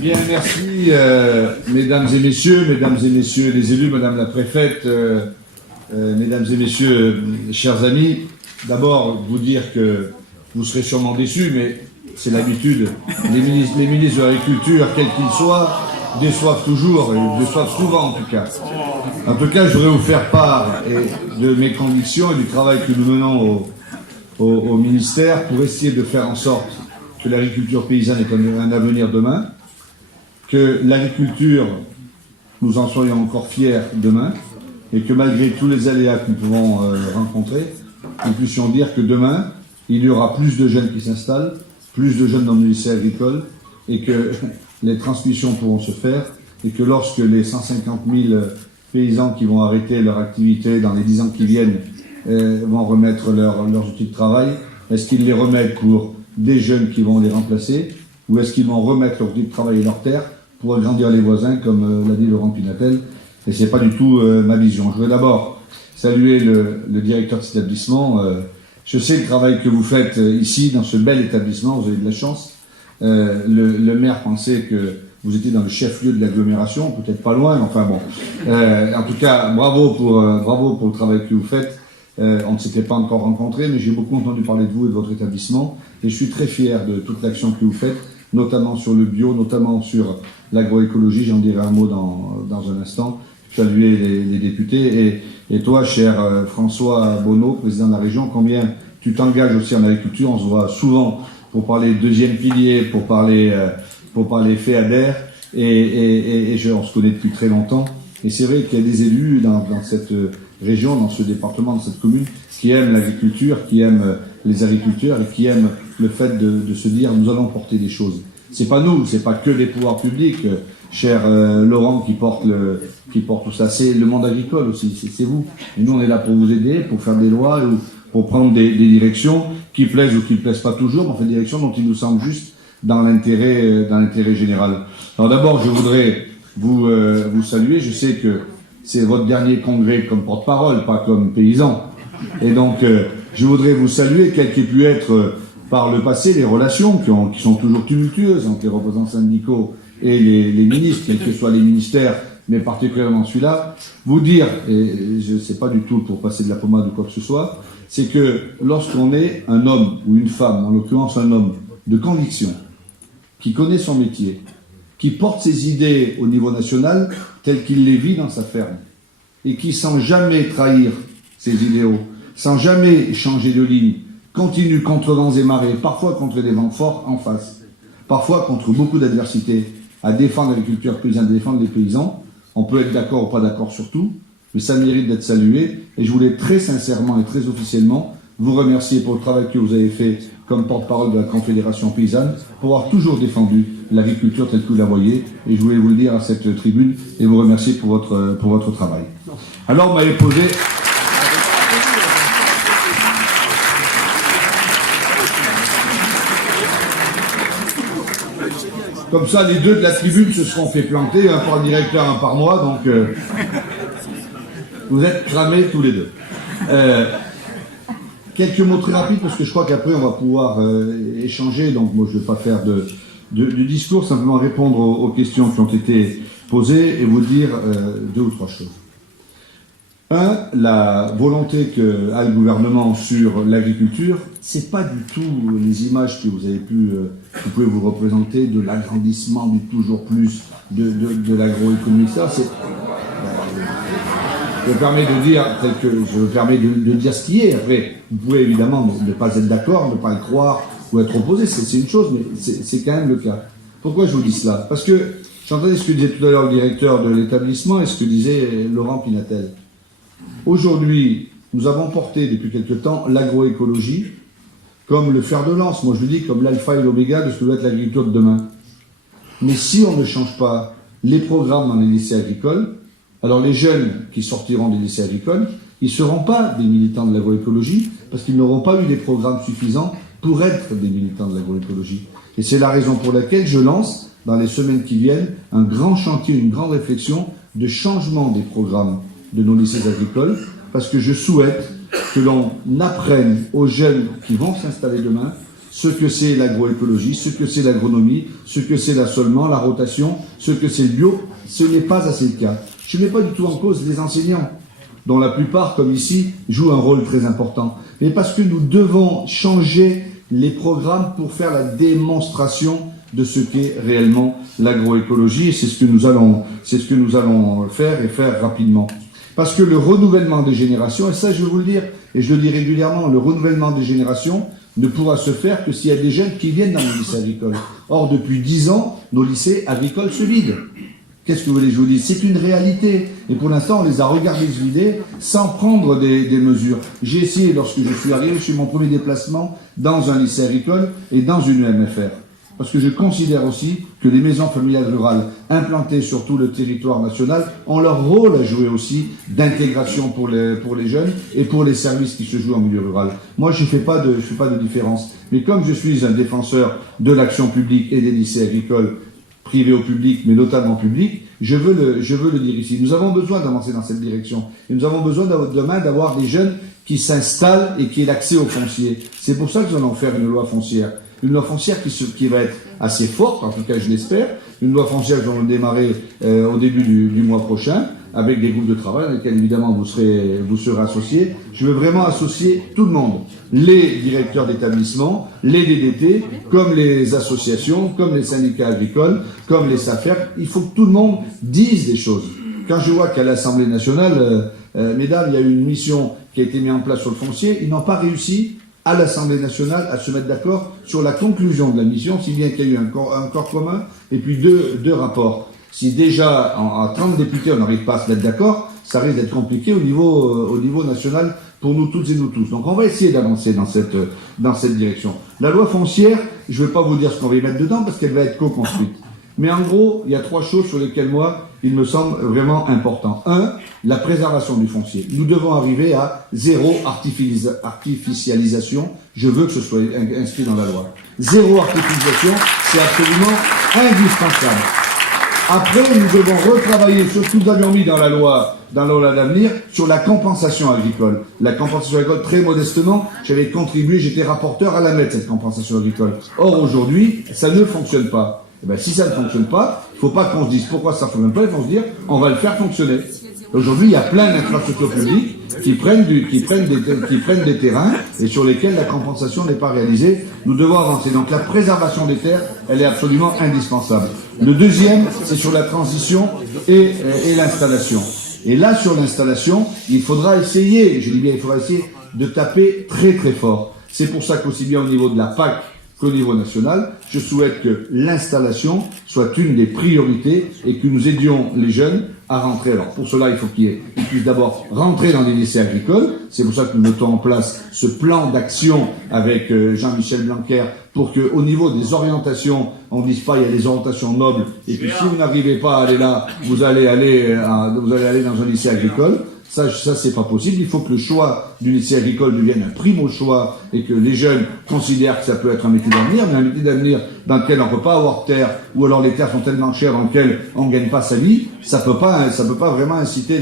Bien, merci, mesdames et messieurs les élus, madame la préfète, mesdames et messieurs, chers amis. D'abord, vous dire que vous serez sûrement déçus, mais c'est l'habitude. Les ministres de l'Agriculture, quels qu'ils soient, déçoivent toujours, et déçoivent souvent en tout cas. En tout cas, je voudrais vous faire part de mes convictions et du travail que nous menons au ministère pour essayer de faire en sorte que l'agriculture paysanne ait un avenir demain, que l'agriculture, nous en soyons encore fiers demain, et que malgré tous les aléas que nous pouvons rencontrer, nous puissions dire que demain, il y aura plus de jeunes qui s'installent, plus de jeunes dans le lycée agricole, et que les transmissions pourront se faire, et que lorsque les 150 000 paysans qui vont arrêter leur activité dans les 10 ans qui viennent vont remettre leurs outils de travail, est-ce qu'ils les remettent pour des jeunes qui vont les remplacer, ou est-ce qu'ils vont remettre leurs outils de travail et leurs terres pour agrandir les voisins, comme l'a dit Laurent Pinatel, et c'est pas du tout ma vision. Je voudrais d'abord saluer le directeur de cet établissement. Je sais le travail que vous faites ici, dans ce bel établissement, vous avez de la chance. Le maire pensait que vous étiez dans le chef-lieu de l'agglomération, peut-être pas loin, mais enfin bon. En tout cas, bravo pour le travail que vous faites. On ne s'était pas encore rencontrés, mais j'ai beaucoup entendu parler de vous et de votre établissement, et je suis très fier de toute l'action que vous faites, notamment sur le bio, notamment sur l'agroécologie. J'en dirai un mot dans un instant. Saluer les députés. Et toi, cher François Bonneau, président de la région, combien tu t'engages aussi en agriculture. On se voit souvent pour parler deuxième pilier, pour parler FEADER, et on se connaît depuis très longtemps. Et c'est vrai qu'il y a des élus dans cette région, dans ce département, dans cette commune, qui aiment l'agriculture, qui aiment les agriculteurs et qui aiment le fait de se dire nous allons porter des choses. C'est pas nous, c'est pas que les pouvoirs publics, cher Laurent, qui porte tout ça. C'est le monde agricole aussi, c'est vous. Et nous, on est là pour vous aider, pour faire des lois, ou pour prendre des directions qui plaisent ou qui ne plaisent pas toujours, mais enfin des directions dont il nous semble juste dans l'intérêt général. Alors d'abord, je voudrais vous saluer. Je sais que c'est votre dernier congrès comme porte-parole, pas comme paysan. Et donc, je voudrais vous saluer, quelles qu'aient pu être par le passé les relations qui sont toujours tumultueuses entre les représentants syndicaux et les ministres, quels que soient les ministères, mais particulièrement celui-là. Vous dire, et je ne sais pas du tout pour passer de la pommade ou quoi que ce soit, c'est que lorsqu'on est un homme ou une femme, en l'occurrence un homme de conviction, qui connaît son métier, qui porte ses idées au niveau national telles qu'il les vit dans sa ferme, et qui, sans jamais trahir ses idéaux, sans jamais changer de ligne, continue contre vents et marées, parfois contre des vents forts en face, parfois contre beaucoup d'adversités, à défendre l'agriculture paysanne, à défendre les paysans. On peut être d'accord ou pas d'accord sur tout, mais ça mérite d'être salué, et je voulais très sincèrement et très officiellement vous remercier pour le travail que vous avez fait comme porte-parole de la Confédération paysanne, pour avoir toujours défendu l'agriculture telle que vous la voyez, et je voulais vous le dire à cette tribune, et vous remercier pour votre travail. Alors, on m'avait posé... Comme ça, les deux de la tribune se seront fait planter, un par le directeur, un par moi, donc vous êtes cramés tous les deux. Quelques mots très rapides, parce que je crois qu'après on va pouvoir échanger, donc moi je ne vais pas faire de discours, simplement répondre aux questions qui ont été posées et vous dire deux ou trois choses. Un, la volonté qu'a le gouvernement sur l'agriculture, c'est pas du tout les images que vous avez vous pouvez vous représenter de l'agrandissement, du toujours plus, de l'agroéconomie. Ça, c'est... Je me permets de dire ce qui est. Après, vous pouvez évidemment ne pas être d'accord, ne pas le croire ou être opposé, c'est une chose, mais c'est quand même le cas. Pourquoi je vous dis cela? Parce que j'entendais ce que disait tout à l'heure le directeur de l'établissement et ce que disait Laurent Pinatel. Aujourd'hui, nous avons porté depuis quelque temps l'agroécologie comme le fer de lance, moi je le dis comme l'alpha et l'oméga de ce que doit être l'agriculture de demain. Mais si on ne change pas les programmes dans les lycées agricoles, alors les jeunes qui sortiront des lycées agricoles, ils ne seront pas des militants de l'agroécologie parce qu'ils n'auront pas eu des programmes suffisants pour être des militants de l'agroécologie. Et c'est la raison pour laquelle je lance, dans les semaines qui viennent, un grand chantier, une grande réflexion de changement des programmes de nos lycées agricoles, parce que je souhaite que l'on apprenne aux jeunes qui vont s'installer demain ce que c'est l'agroécologie, ce que c'est l'agronomie, ce que c'est l'assolement, la rotation, ce que c'est le bio. Ce n'est pas assez le cas. Je ne mets pas du tout en cause les enseignants, dont la plupart, comme ici, jouent un rôle très important. Mais parce que nous devons changer les programmes pour faire la démonstration de ce qu'est réellement l'agroécologie, et c'est ce que nous allons faire et faire rapidement. Parce que le renouvellement des générations, et ça je vais vous le dire, et je le dis régulièrement, le renouvellement des générations ne pourra se faire que s'il y a des jeunes qui viennent dans le lycée agricole. Or, depuis 10 ans, nos lycées agricoles se vident. Qu'est-ce que vous voulez que je vous dise? C'est une réalité. Et pour l'instant, on les a regardés se vider sans prendre des mesures. J'ai essayé, lorsque je suis arrivé, je suis mon premier déplacement dans un lycée agricole et dans une UMFR. Parce que je considère aussi que les maisons familiales rurales implantées sur tout le territoire national ont leur rôle à jouer aussi d'intégration pour les jeunes et pour les services qui se jouent en milieu rural. Moi, je fais pas de différence. Mais comme je suis un défenseur de l'action publique et des lycées agricoles, privés au public, mais notamment public, je veux le dire ici. Nous avons besoin d'avancer dans cette direction. Et nous avons besoin demain d'avoir des jeunes qui s'installent et qui aient l'accès au foncier. C'est pour ça que nous allons faire une loi foncière. Une loi foncière qui va être assez forte, en tout cas je l'espère. Une loi foncière que nous allons démarrer au début du mois prochain, avec des groupes de travail dans lesquels évidemment vous serez associés. Je veux vraiment associer tout le monde. Les directeurs d'établissement, les DDT, comme les associations, comme les syndicats agricoles, comme les SAFER. Il faut que tout le monde dise des choses. Quand je vois qu'à l'Assemblée nationale, mesdames, il y a eu une mission qui a été mise en place sur le foncier, ils n'ont pas réussi à l'Assemblée nationale à se mettre d'accord sur la conclusion de la mission, si bien qu'il y a eu un corps commun et puis deux rapports. Si déjà, à 30 députés, on n'arrive pas à se mettre d'accord, ça risque d'être compliqué au niveau national pour nous toutes et nous tous. Donc on va essayer d'avancer dans cette direction. La loi foncière, je ne vais pas vous dire ce qu'on va y mettre dedans parce qu'elle va être co-construite. Mais en gros, il y a 3 choses sur lesquelles moi, il me semble vraiment important. 1, la préservation du foncier. Nous devons arriver à 0 artificialisation. Je veux que ce soit inscrit dans la loi. 0 artificialisation, c'est absolument indispensable. Après, nous devons retravailler sur ce que nous avions mis dans la loi d'avenir, sur la compensation agricole. La compensation agricole, très modestement, j'avais contribué, j'étais rapporteur à la mettre, cette compensation agricole. Or, aujourd'hui, ça ne fonctionne pas. Eh bien, si ça ne fonctionne pas, il ne faut pas qu'on se dise pourquoi ça ne fonctionne pas, il faut se dire on va le faire fonctionner. Aujourd'hui, il y a plein d'infrastructures publiques qui prennent des terrains et sur lesquels la compensation n'est pas réalisée. Nous devons avancer. Donc la préservation des terres, elle est absolument indispensable. Le deuxième, c'est sur la transition et l'installation. Et là, sur l'installation, il faudra essayer, je dis bien il faudra essayer de taper très très fort. C'est pour ça qu'aussi bien au niveau de la PAC qu'au niveau national, je souhaite que l'installation soit une des priorités et que nous aidions les jeunes à rentrer. Alors pour cela, il faut qu'ils puissent d'abord rentrer dans des lycées agricoles. C'est pour ça que nous mettons en place ce plan d'action avec Jean-Michel Blanquer pour qu'au niveau des orientations, on ne dise pas il y a des orientations nobles et puis si vous n'arrivez pas à aller là, vous allez aller dans un lycée agricole. Ça c'est pas possible. Il faut que le choix du lycée agricole devienne un primo choix et que les jeunes considèrent que ça peut être un métier d'avenir, mais un métier d'avenir dans lequel on peut pas avoir de terre, ou alors les terres sont tellement chères dans lequel on gagne pas sa vie. Ça peut pas vraiment inciter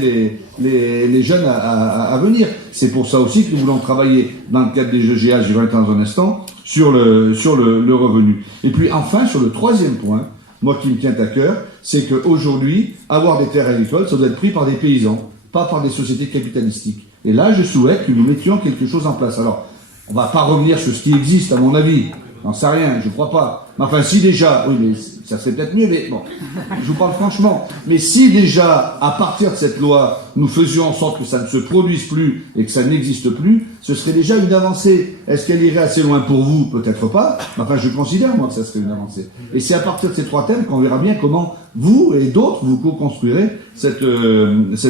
les jeunes à venir. C'est pour ça aussi que nous voulons travailler dans le cadre des GGA, j'y reviendrai dans un instant, sur le revenu. Et puis enfin, sur le troisième point, moi qui me tient à cœur, c'est qu'aujourd'hui, avoir des terres agricoles, ça doit être pris par des paysans, pas par des sociétés capitalistiques. Et là, je souhaite que nous mettions quelque chose en place. Alors, on va pas revenir sur ce qui existe, à mon avis. J'en sais rien, je crois pas. Mais enfin, si déjà, oui, mais ça serait peut-être mieux, mais bon, je vous parle franchement. Mais si déjà, à partir de cette loi, nous faisions en sorte que ça ne se produise plus et que ça n'existe plus, ce serait déjà une avancée. Est-ce qu'elle irait assez loin pour vous? Peut-être pas. Mais enfin, je considère, moi, que ça serait une avancée. Et c'est à partir de ces 3 thèmes qu'on verra bien comment vous et d'autres, vous co-construirez cette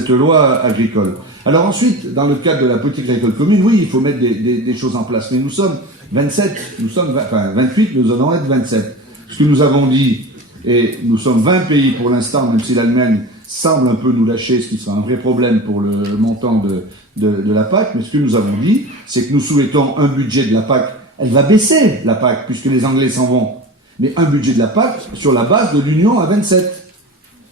loi agricole. Alors ensuite, dans le cadre de la politique agricole commune, oui, il faut mettre des choses en place. Mais nous sommes 28, nous allons être 27. Ce que nous avons dit, et nous sommes 20 pays pour l'instant, même si l'Allemagne semble un peu nous lâcher, ce qui sera un vrai problème pour le montant de la PAC, mais ce que nous avons dit, c'est que nous souhaitons un budget de la PAC. Elle va baisser, la PAC, puisque les Anglais s'en vont. Mais un budget de la PAC sur la base de l'Union à 27.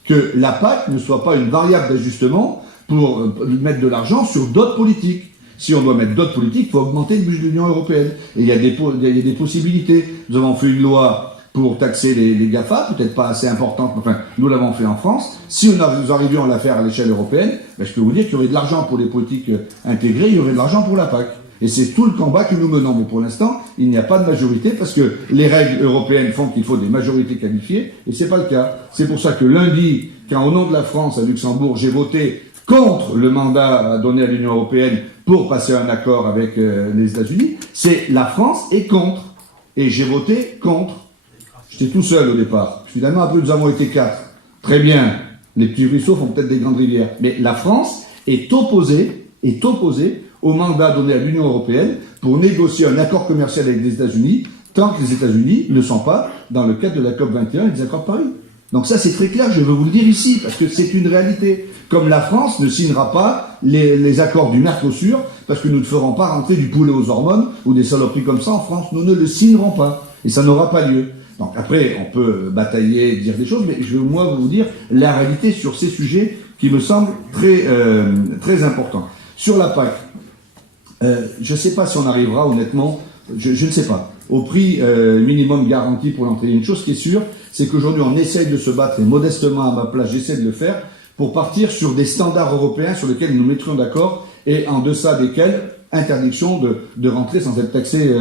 Que la PAC ne soit pas une variable d'ajustement pour mettre de l'argent sur d'autres politiques. Si on doit mettre d'autres politiques, il faut augmenter le budget de l'Union européenne. Et il y a des possibilités. Nous avons fait une loi pour taxer les GAFA, peut-être pas assez importante, mais enfin, nous l'avons fait en France. Si nous arrivions à la faire à l'échelle européenne, je peux vous dire qu'il y aurait de l'argent pour les politiques intégrées, il y aurait de l'argent pour la PAC. Et c'est tout le combat que nous menons. Mais pour l'instant, il n'y a pas de majorité parce que les règles européennes font qu'il faut des majorités qualifiées et c'est pas le cas. C'est pour ça que lundi, quand au nom de la France à Luxembourg, j'ai voté contre le mandat donné à l'Union européenne pour passer un accord avec les États-Unis, c'est la France est contre. Et j'ai voté contre. J'étais tout seul au départ. Finalement, après, nous avons été 4. Très bien. Les petits ruisseaux font peut-être des grandes rivières. Mais la France est opposée au mandat donné à l'Union européenne pour négocier un accord commercial avec les États-Unis, tant que les États-Unis ne sont pas dans le cadre de la COP21 et des accords de Paris. Donc ça, c'est très clair, je veux vous le dire ici, parce que c'est une réalité. Comme la France ne signera pas les accords du Mercosur, parce que nous ne ferons pas rentrer du poulet aux hormones ou des saloperies comme ça en France, nous ne le signerons pas. Et ça n'aura pas lieu. Donc après, on peut batailler, dire des choses, mais je veux moi vous dire la réalité sur ces sujets qui me semblent très importants. Sur la PAC, je ne sais pas si on arrivera honnêtement, je ne sais pas, au prix minimum garanti pour l'entrée. Une chose qui est sûre, c'est qu'aujourd'hui on essaye de se battre, et modestement à ma place j'essaie de le faire, pour partir sur des standards européens sur lesquels nous mettrions d'accord et en deçà desquels interdiction de rentrer sans être taxé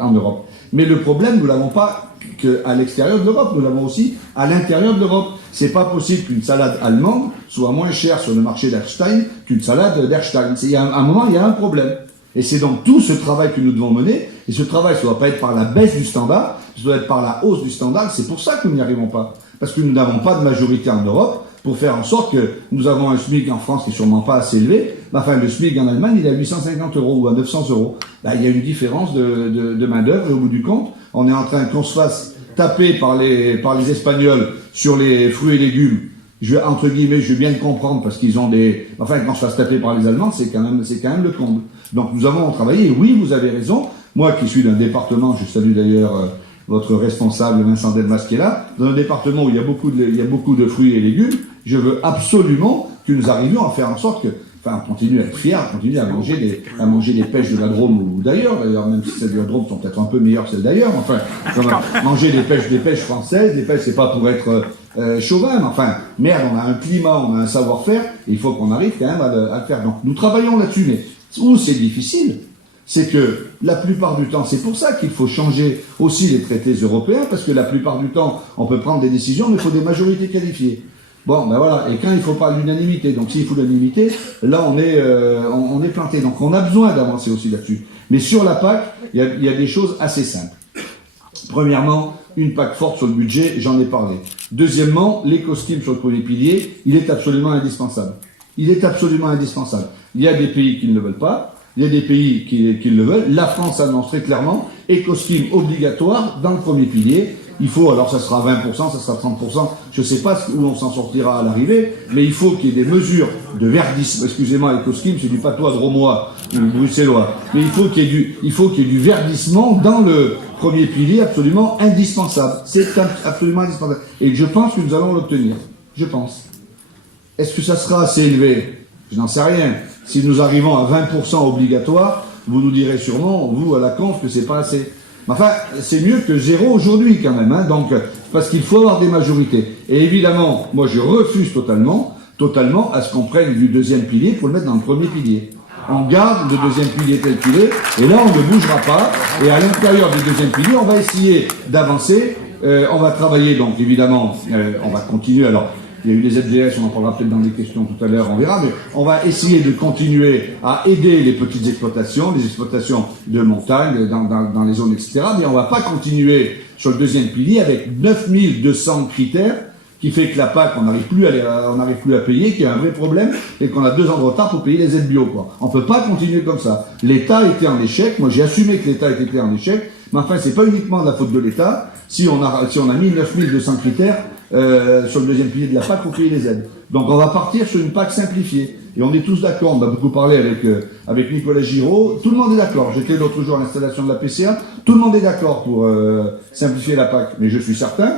en Europe. Mais le problème, nous l'avons pas qu'à l'extérieur de l'Europe, nous l'avons aussi à l'intérieur de l'Europe. C'est pas possible qu'une salade allemande soit moins chère sur le marché d'Erstein qu'une salade d'Erstein. À un moment, il y a un problème. Et c'est donc tout ce travail que nous devons mener. Et ce travail, ça ne doit pas être par la baisse du standard, ça doit être par la hausse du standard. C'est pour ça que nous n'y arrivons pas. Parce que nous n'avons pas de majorité en Europe pour faire en sorte que nous avons un SMIC en France qui n'est sûrement pas assez élevé. Enfin, le SMIC en Allemagne, il est à 850 € ou à 900 €. Là, il y a une différence de main-d'œuvre et au bout du compte, on est en train qu'on se fasse taper par les Espagnols sur les fruits et légumes. Entre guillemets, je veux bien le comprendre parce qu'ils ont enfin, quand on se fasse taper par les Allemands, c'est quand même le comble. Donc, nous avons travaillé. Et oui, vous avez raison. Moi, qui suis d'un département, je salue d'ailleurs votre responsable Vincent Delmas qui est là, dans un département où il y a beaucoup de fruits et légumes, je veux absolument que nous arrivions à faire en sorte que, enfin, on continue à être fiers, on continue à manger des pêches de la Drôme ou d'ailleurs, même si celles de la Drôme sont peut-être un peu meilleures que celles d'ailleurs, enfin, manger des pêches françaises, des pêches, c'est pas pour être chauvin, mais enfin, merde, on a un climat, on a un savoir-faire, et il faut qu'on arrive quand même à le faire. Donc, nous travaillons là-dessus, mais où c'est difficile, c'est que la plupart du temps, c'est pour ça qu'il faut changer aussi les traités européens, parce que la plupart du temps, on peut prendre des décisions, mais il faut des majorités qualifiées. Bon, ben voilà, et quand il ne faut pas l'unanimité, donc s'il faut l'unanimité, là on est planté. Donc on a besoin d'avancer aussi là-dessus. Mais sur la PAC, il y a des choses assez simples. Premièrement, une PAC forte sur le budget, j'en ai parlé. Deuxièmement, l'éco-scheme sur le premier pilier, il est absolument indispensable. Il est absolument indispensable. Il y a des pays qui ne le veulent pas, il y a des pays qui le veulent. La France annonce très clairement, éco-scheme obligatoire dans le premier pilier. Il faut, alors ça sera 20%, ça sera 30%, je ne sais pas où on s'en sortira à l'arrivée, mais il faut qu'il y ait des mesures de verdissement, excusez-moi, éco-scheme, c'est du patois dromois ou bruxellois, mais il faut qu'il y ait du verdissement dans le premier pilier absolument indispensable. C'est absolument indispensable. Et je pense que nous allons l'obtenir. Je pense. Est-ce que ça sera assez élevé? Je n'en sais rien. Si nous arrivons à 20% obligatoire, vous nous direz sûrement, vous, à la conf, que c'est pas assez. Enfin, c'est mieux que zéro aujourd'hui quand même, hein, donc, parce qu'il faut avoir des majorités. Et évidemment, moi je refuse totalement à ce qu'on prenne du deuxième pilier pour le mettre dans le premier pilier. On garde le deuxième pilier tel qu'il est, et là on ne bougera pas, et à l'intérieur du deuxième pilier, on va essayer d'avancer, on va travailler, donc évidemment, on va continuer, alors, il y a eu les FDS, on en parlera peut-être dans les questions tout à l'heure, on verra, mais on va essayer de continuer à aider les petites exploitations, les exploitations de montagne, dans les zones, etc. Mais on ne va pas continuer sur le deuxième pilier avec 9200 critères qui fait que la PAC, on n'arrive plus à payer, qu'il y a un vrai problème et qu'on a 2 ans de retard pour payer les aides bio, quoi. On ne peut pas continuer comme ça. L'État était en échec, moi j'ai assumé que l'État était en échec, mais enfin c'est pas uniquement de la faute de l'État. Si on a mis 9200 critères, sur le deuxième pilier de la PAC pour payer les aides. Donc on va partir sur une PAC simplifiée. Et on est tous d'accord, on a beaucoup parlé avec Nicolas Giraud, tout le monde est d'accord. J'étais l'autre jour à l'installation de la PCA, tout le monde est d'accord pour simplifier la PAC. Mais je suis certain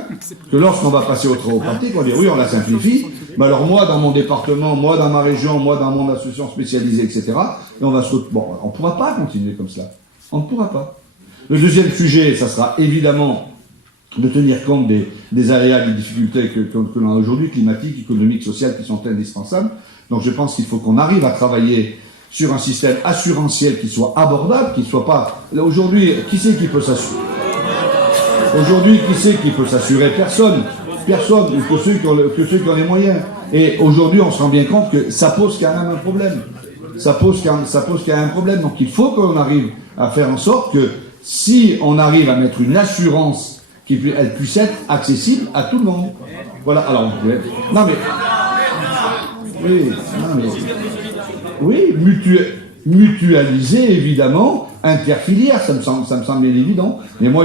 que lorsqu'on va passer aux travaux pratiques, on va dire oui, on la simplifie, mais alors moi, dans mon département, moi, dans ma région, moi, dans mon association spécialisée, etc., et on va on ne pourra pas continuer comme cela. On ne pourra pas. Le deuxième sujet, ça sera évidemment de tenir compte des aléas, des difficultés que l'on a aujourd'hui, climatiques, économiques, sociales, qui sont indispensables. Donc je pense qu'il faut qu'on arrive à travailler sur un système assurantiel qui soit abordable, qui ne soit pas... Aujourd'hui, qui c'est qui peut s'assurer? Aujourd'hui, qui c'est qui peut s'assurer? Personne. Personne, que ceux qui ont les moyens. Et aujourd'hui, on se rend bien compte que ça pose quand même un problème. Ça pose quand même un problème. Donc il faut qu'on arrive à faire en sorte que si on arrive à mettre une assurance, elle puisse être accessible à tout le monde. Voilà, alors... Non mais... Oui, non mais... Oui, mutualiser, évidemment, interfilière, ça me semble bien évident. Mais moi,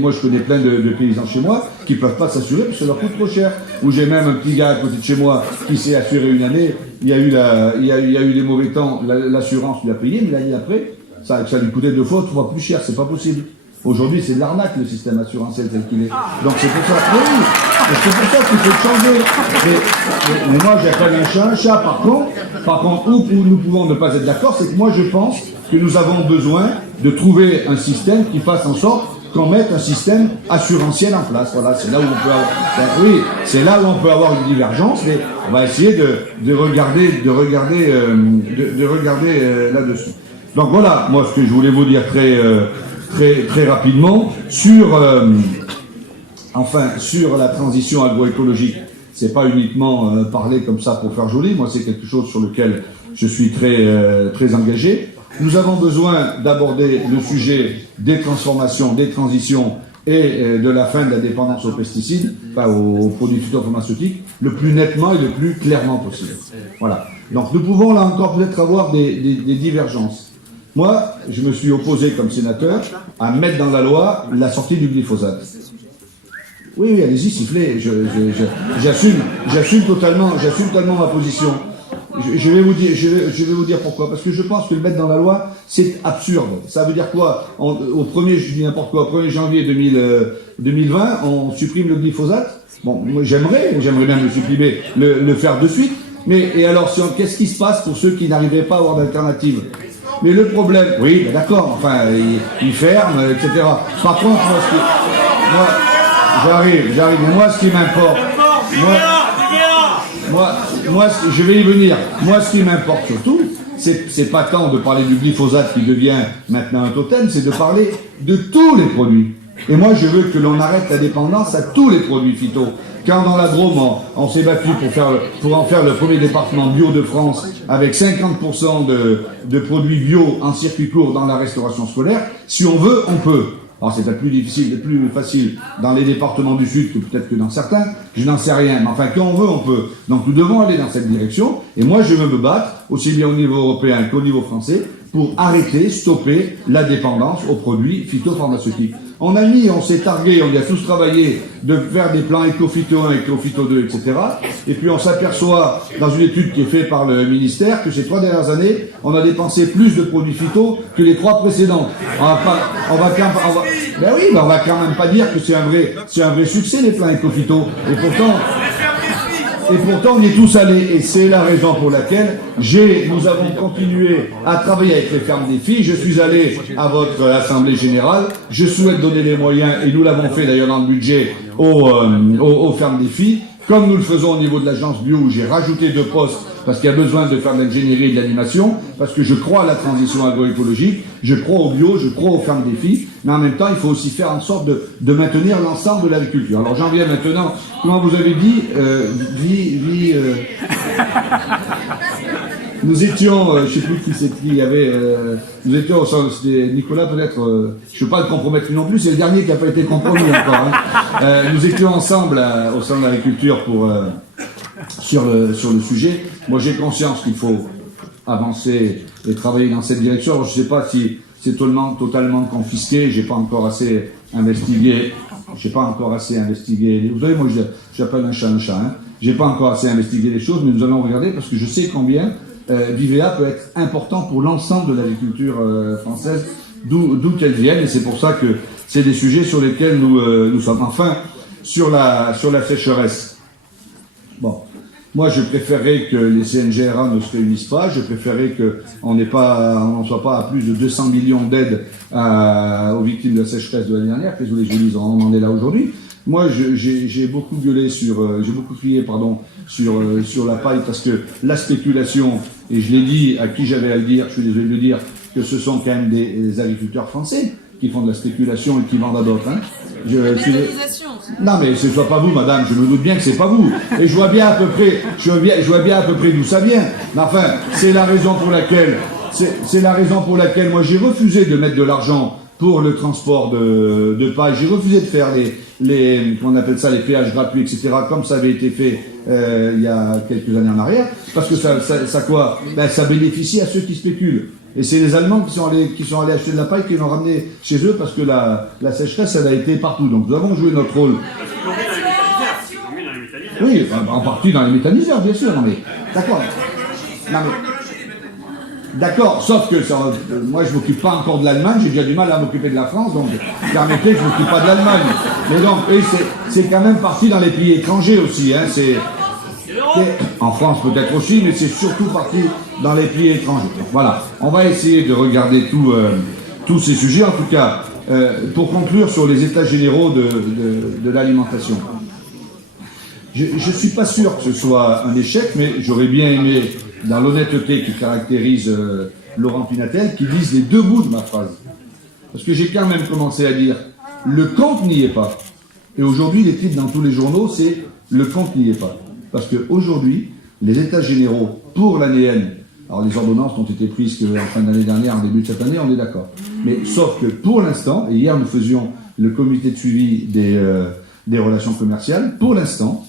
moi, je connais plein de paysans chez moi qui ne peuvent pas s'assurer parce que ça leur coûte trop cher. Ou j'ai même un petit gars à côté de chez moi qui s'est assuré une année, il y a eu des mauvais temps, l'assurance lui a payé, mais l'année après, ça lui coûtait 2 fois, 3 fois plus cher, c'est pas possible. Aujourd'hui, c'est de l'arnaque, le système assurantiel tel qu'il est. Donc c'est pour ça, oui, c'est pour ça qu'il faut changer. Mais moi, j'appelle un chat un chat. Par contre, où nous pouvons ne pas être d'accord, c'est que moi, je pense que nous avons besoin de trouver un système qui fasse en sorte qu'on mette un système assurantiel en place. Voilà, c'est là où on peut avoir, oui, c'est là où on peut avoir une divergence, mais on va essayer de regarder là-dessus. Donc voilà, moi, ce que je voulais vous dire très rapidement sur la transition agroécologique. C'est pas uniquement parler comme ça pour faire joli. Moi, c'est quelque chose sur lequel je suis très engagé. Nous avons besoin d'aborder le sujet des transformations, des transitions et de la fin de la dépendance aux pesticides, aux produits phytopharmaceutiques, le plus nettement et le plus clairement possible. Voilà. Donc nous pouvons là encore peut-être avoir des divergences. Moi, je me suis opposé comme sénateur à mettre dans la loi la sortie du glyphosate. Oui, allez-y, sifflez. J'assume totalement ma position. Je vais vous dire pourquoi. Parce que je pense que le mettre dans la loi, c'est absurde. Ça veut dire quoi? Au 1er janvier 2020, on supprime le glyphosate. Bon, moi, j'aimerais bien le supprimer, le faire de suite. Mais, et alors, qu'est-ce qui se passe pour ceux qui n'arriveraient pas à avoir d'alternative? Mais le problème, oui, ben d'accord, enfin, ils ferment, etc. Par contre, j'arrive, mais moi, ce qui m'importe, je vais y venir. Moi, ce qui m'importe surtout, c'est pas tant de parler du glyphosate qui devient maintenant un totem, c'est de parler de tous les produits. Et moi, je veux que l'on arrête la dépendance à tous les produits phyto. Quand dans la Drôme, on s'est battu pour en faire le premier département bio de France, avec 50% de produits bio en circuit court dans la restauration scolaire, si on veut, on peut. Alors c'est peut-être plus facile dans les départements du Sud que peut-être que dans certains, je n'en sais rien, mais enfin quand on veut, on peut. Donc nous devons aller dans cette direction, et moi je veux me battre, aussi bien au niveau européen qu'au niveau français, pour arrêter, stopper la dépendance aux produits phytopharmaceutiques. On s'est targué, on y a tous travaillé de faire des plans Éco-Phyto 1, Éco-Phyto 2, etc. Et puis on s'aperçoit, dans une étude qui est faite par le ministère, que ces 3 dernières années, on a dépensé plus de produits phyto que les 3 précédents. On va quand même pas dire que c'est un vrai succès, les plans Éco-Phyto. Et pourtant, on y est tous allés, et c'est la raison pour laquelle nous avons continué à travailler avec les fermes des filles. Je suis allé à votre assemblée générale. Je souhaite donner les moyens, et nous l'avons fait d'ailleurs dans le budget, aux fermes des filles, comme nous le faisons au niveau de l'agence bio, où j'ai rajouté 2 postes, parce qu'il y a besoin de faire de l'ingénierie et de l'animation, parce que je crois à la transition agroécologique, je crois au bio, je crois aux fermes des filles, mais en même temps, il faut aussi faire en sorte de maintenir l'ensemble de l'agriculture. Alors j'en viens maintenant, comment vous avez dit, nous étions, je ne sais plus qui c'est qui, nous étions, c'était Nicolas peut-être, je ne veux pas le compromettre non plus, c'est le dernier qui n'a pas été compromis encore. Nous étions ensemble au sein de l'agriculture sur le sujet. Moi j'ai conscience qu'il faut avancer et travailler dans cette direction. Je ne sais pas si c'est totalement confisqué, j'ai pas encore assez investigué. Vous savez, moi j'appelle un chat un chat. J'ai pas encore assez investigué les choses, mais nous allons regarder parce que je sais combien Vivea peut être important pour l'ensemble de l'agriculture française, d'où qu'elle vienne, et c'est pour ça que c'est des sujets sur lesquels nous sommes. Enfin, sur la sécheresse. Bon, moi je préférerais que les CNGRA ne se réunissent pas, je préférerais qu'on n'en soit pas à plus de 200 millions d'aides aux victimes de la sécheresse de l'année dernière, désolé je dis, on en est là aujourd'hui. Moi j'ai beaucoup gueulé j'ai beaucoup crié, sur la paille, parce que la spéculation, et je l'ai dit à qui j'avais à le dire, je suis désolé de le dire, que ce sont quand même des agriculteurs français qui font de la spéculation et qui vendent à d'autres. Hein. Non mais ce soit pas vous, madame, je me doute bien que c'est pas vous. Et je vois bien à peu près d'où ça vient. Mais enfin, c'est la raison pour laquelle moi j'ai refusé de mettre de l'argent pour le transport de paille. J'ai refusé de faire comment on appelle ça, les péages gratuits, etc., comme ça avait été fait il y a quelques années en arrière, parce que ça bénéficie à ceux qui spéculent. Et c'est les Allemands qui sont allés acheter de la paille, qui l'ont ramené chez eux, parce que la sécheresse, elle a été partout. Donc nous avons joué notre rôle. Oui, en partie dans les méthaniseurs, bien sûr. Non mais, d'accord. D'accord, sauf que moi je m'occupe pas encore de l'Allemagne, j'ai déjà du mal à m'occuper de la France, donc permettez que je m'occupe pas de l'Allemagne. Mais donc, c'est quand même parti dans les pays étrangers aussi, hein, en France peut-être aussi, mais c'est surtout parti dans les pays étrangers. Donc, voilà, on va essayer de regarder tous ces sujets, en tout cas, pour conclure sur les états généraux de l'alimentation. Je ne suis pas sûr que ce soit un échec, mais j'aurais bien aimé, dans l'honnêteté qui caractérise Laurent Pinatel, qu'il dise les deux bouts de ma phrase. Parce que j'ai quand même commencé à dire « le compte n'y est pas ». Et aujourd'hui, les titres dans tous les journaux, c'est « le compte n'y est pas ». Parce qu'aujourd'hui, les états généraux pour l'année N, alors les ordonnances ont été prises qu'en fin d'année dernière, en début de cette année, on est d'accord. Mais sauf que pour l'instant, et hier nous faisions le comité de suivi des relations commerciales, pour l'instant,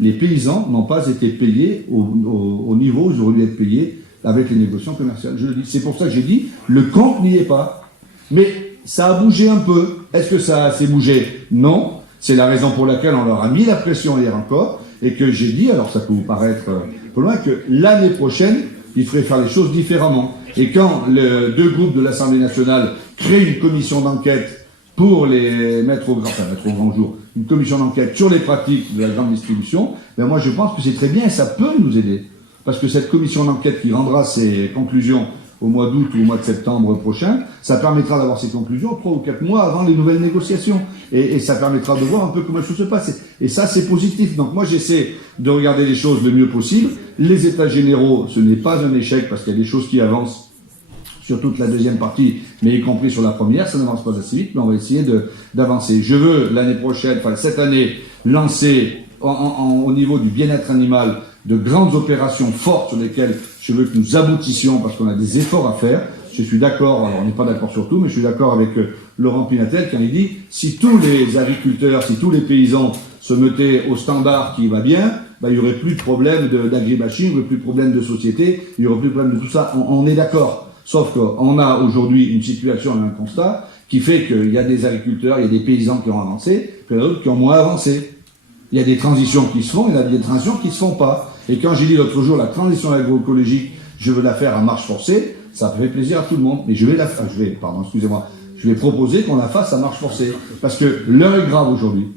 les paysans n'ont pas été payés au niveau où ils auraient dû être payés avec les négociations commerciales. Je le dis. C'est pour ça que j'ai dit, le compte n'y est pas. Mais ça a bougé un peu. Est-ce que ça a assez bougé? Non. C'est la raison pour laquelle on leur a mis la pression hier encore, et que j'ai dit, alors ça peut vous paraître peu loin, que l'année prochaine, il faudrait faire les choses différemment. Et quand les deux groupes de l'Assemblée nationale créent une commission d'enquête pour les mettre au grand jour, une commission d'enquête sur les pratiques de la grande distribution, ben moi je pense que c'est très bien et ça peut nous aider. Parce que cette commission d'enquête qui rendra ses conclusions au mois d'août ou au mois de septembre prochain, ça permettra d'avoir ces conclusions 3 ou 4 mois avant les nouvelles négociations. Et ça permettra de voir un peu comment les choses se passent. Et ça, c'est positif. Donc moi, j'essaie de regarder les choses le mieux possible. Les états généraux, ce n'est pas un échec parce qu'il y a des choses qui avancent sur toute la deuxième partie, mais y compris sur la première, ça n'avance pas assez vite, mais on va essayer d'avancer. Je veux l'année prochaine, enfin cette année, lancer au niveau du bien-être animal de grandes opérations fortes sur lesquelles je veux que nous aboutissions parce qu'on a des efforts à faire. Je suis d'accord, alors on n'est pas d'accord sur tout, mais je suis d'accord avec Laurent Pinatel quand il dit si tous les agriculteurs, si tous les paysans se mettaient au standard qui va bien, ben, il n'y aurait plus de problème d'agribashing, il n'y aurait plus de problème de société, il n'y aurait plus de problème de tout ça. On est d'accord. Sauf qu'on a aujourd'hui une situation et un constat qui fait qu'il y a des agriculteurs, il y a des paysans qui ont avancé, puis il y en a d'autres qui ont moins avancé. Il y a des transitions qui se font, il y a des transitions qui ne se font pas. Et quand j'ai dit l'autre jour, la transition agroécologique, je veux la faire à marche forcée, ça fait plaisir à tout le monde. Mais je vais proposer qu'on la fasse à marche forcée. Parce que l'heure est grave aujourd'hui.